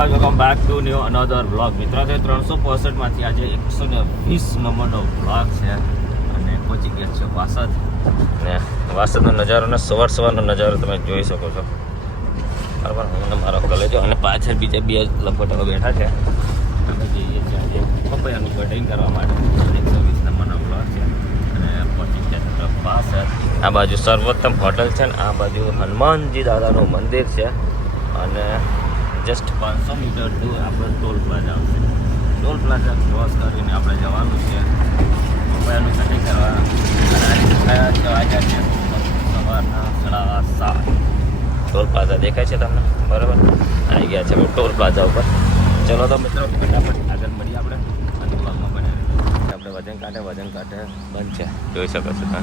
Welcome back to new another blog. મિત્રો તો 365 માંથી આજે 120 નંબરનો બ્લોગ છે અને પહોંચી ગયા છે વાસદ. ને વાસદનો નજારો ને સવારનો નજારો તમે જોઈ શકો છો બરાબર. હું મારો કોલેજો અને પાછળ બીજા બે લખોટાઓ બેઠા છે. અમે જઈએ છીએ આજે પપૈયાનું કટિંગ કરવા માટે. 120 નંબરનો બ્લોગ છે અને પહોંચી ગયા છે વાસદ. આ બાજુ સર્વોત્તમ હોટલ છે ને આ બાજુ હનુમાનજી દાદાનું મંદિર છે અને જસ્ટ 500 મીટર દૂર આપણે ટોલ પ્લાઝા આવશે. ટોલ પ્લાઝા ક્રોસ કરીને આપણે જવાનું છે પપૈયાનું કટિંગ કરવા. અને વાગ્યા છે સવારના 7:30. ટોલ પ્લાઝા દેખાય છે તમને બરાબર. આવી ગયા છે ટોલ પ્લાઝા ઉપર. ચલો તો મિત્રો ફટાફટ આગળ મળીએ આપણે અને બ્લોગમાં બને આપણે વજન કાંટે બંધ છે જોઈ શકો છો તમે.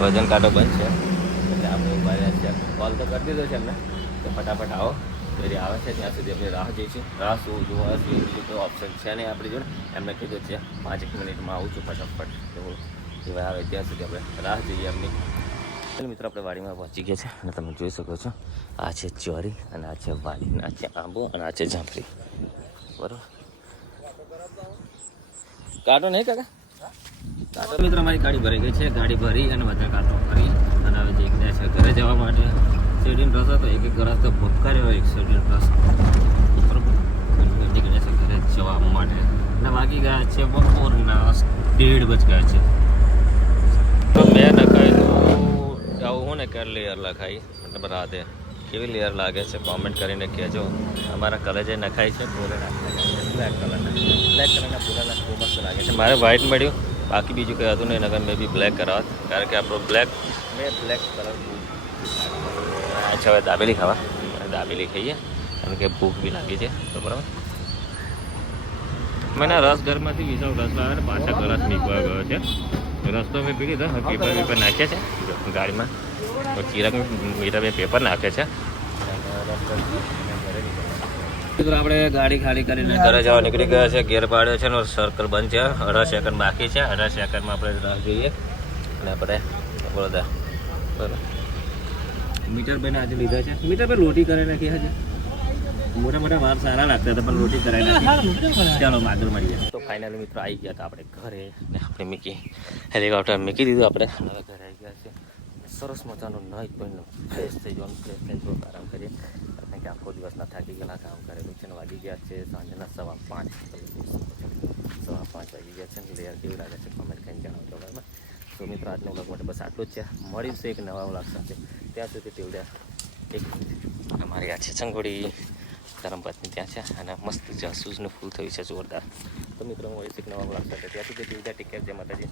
વજન કાંટો બંધ છે એટલે આપણે ઉભા રહ્યા છીએ. કોલ તો કરી દીધો છે એમને તો ફટાફટ આવો. ફેરી આવે છે ત્યાં સુધી આપણે રાહ જોઈશું. રાહ શું જોવા જોઈએ બીજું કોઈ ઓપ્શન છે નહીં આપણી જોડે. એમને કીધું છે 5 મિનિટમાં આવું છું ફટાફટ. તો જેવા આવે ત્યાં સુધી આપણે રાહ જોઈએ એમની. મિત્રો આપણે વાડીમાં પહોંચી ગયા છે અને તમે જોઈ શકો છો આ છે ચોરી અને આ છે વાડી, આ છે આંબો અને આ છે જાંફરી બરાબર. કાંટો નહીં કાકા કાંટો. મિત્રો અમારી ગાડી ભરાઈ ગઈ છે. ગાડી ભરી અને બધા કાંટો કરી અને હવે જઈ છે ઘરે જવા માટે. શેરડીનો રસ હતો એક ગ્લાસ તો ભપકાર્યો એક શેરડીનો રસ બરોબર. નીકળે છે ઘરે જવા માટે અને વાગી ગયા છે બપોરના 1:30 બજ ગયા છે. તો મેં નખાયું આવું હું ને કે લેયર લખાઈ મતલબ રાતે કેવી લેયર લાગે છે કોમેન્ટ કરીને કહેજો. અમારા કલર જે નખાય છે પૂરે બ્લેક કલરના પૂરાના બહુ મસ્ત લાગે છે. મારે વ્હાઇટ મળ્યું બાકી બીજું કંઈ હતું નહીં નગર મેં બી બ્લેક કરાવત કારણ કે આપણો મેં બ્લેક કલર અચ્છા હવે દાબેલી ખાવા દાબેલી ખાઈએ કારણ કે ભૂખ બી લાગી છે તો બરાબર. મને રસ ઘરમાંથી વિશાળ રસ લાવે ને પાછા ગ્લાસ નીકળવા ગયો છે. રસ તો મેં પી લીધો પેપર નાખ્યા છે ગાડીમાં. તો ચિરાગ મીઠા બે પેપર નાખે છે. આપણે ગાડી ખાલી કરીને ઘરે જવા નીકળી ગયા છે. ગેર પાડ્યો છે ને સર્કલ બંધ છે. 18 સેકન્ડ બાકી છે. 18 સેકન્ડમાં આપણે રાહ જોઈએ અને આપણે બરોડા બરાબર. મીટર ભાઈને આજે લીધા છે. મીટર ભાઈ રોટી કરાવી નાખી છે. મોટા વાર સારા લાગતા હતા પણ રોટી કરાવી નાખી. ચાલો આગળ મળીએ. તો ફાઇનલી મિત્રો આવી ગયા હતા આપણે ઘરે ને આપણે હેલિકોપ્ટર મૂકી દીધું. આપણે હવે ઘરે આવી ગયા છે. સરસ મજાનું નાઈ ધોઈને ફ્રેશ થઈ જવાનું. ફ્રેશ થઈને થોડુંક આરામ કરીએ કારણ કે આખો દિવસના થાકી ગયેલા કામ કરેલું છે ને વાગી ગયા છે સાંજના 5:15. 5:15 વાગી ગયા છે. લેયર કેવું લાગે છે કોમેન્ટ કરીને જણાવજો બરાબર. તો મિત્રો આજનો બ્લોગ માટે બસ આટલું જ છે. મળીશું એક નવા બ્લોગ સાથે. ત્યાં સુધી ટીલ એક અમારી આ છે ચંગોડી ધરમપત્ની ત્યાં છે અને મસ્ત જાસૂસનું ફૂલ થયું છે જોરદાર. તો મિત્રો મળીશું એક નવા બ્લોગ સાથે. ત્યાં સુધી ટીલ ટેક કેર. જય માતાજી.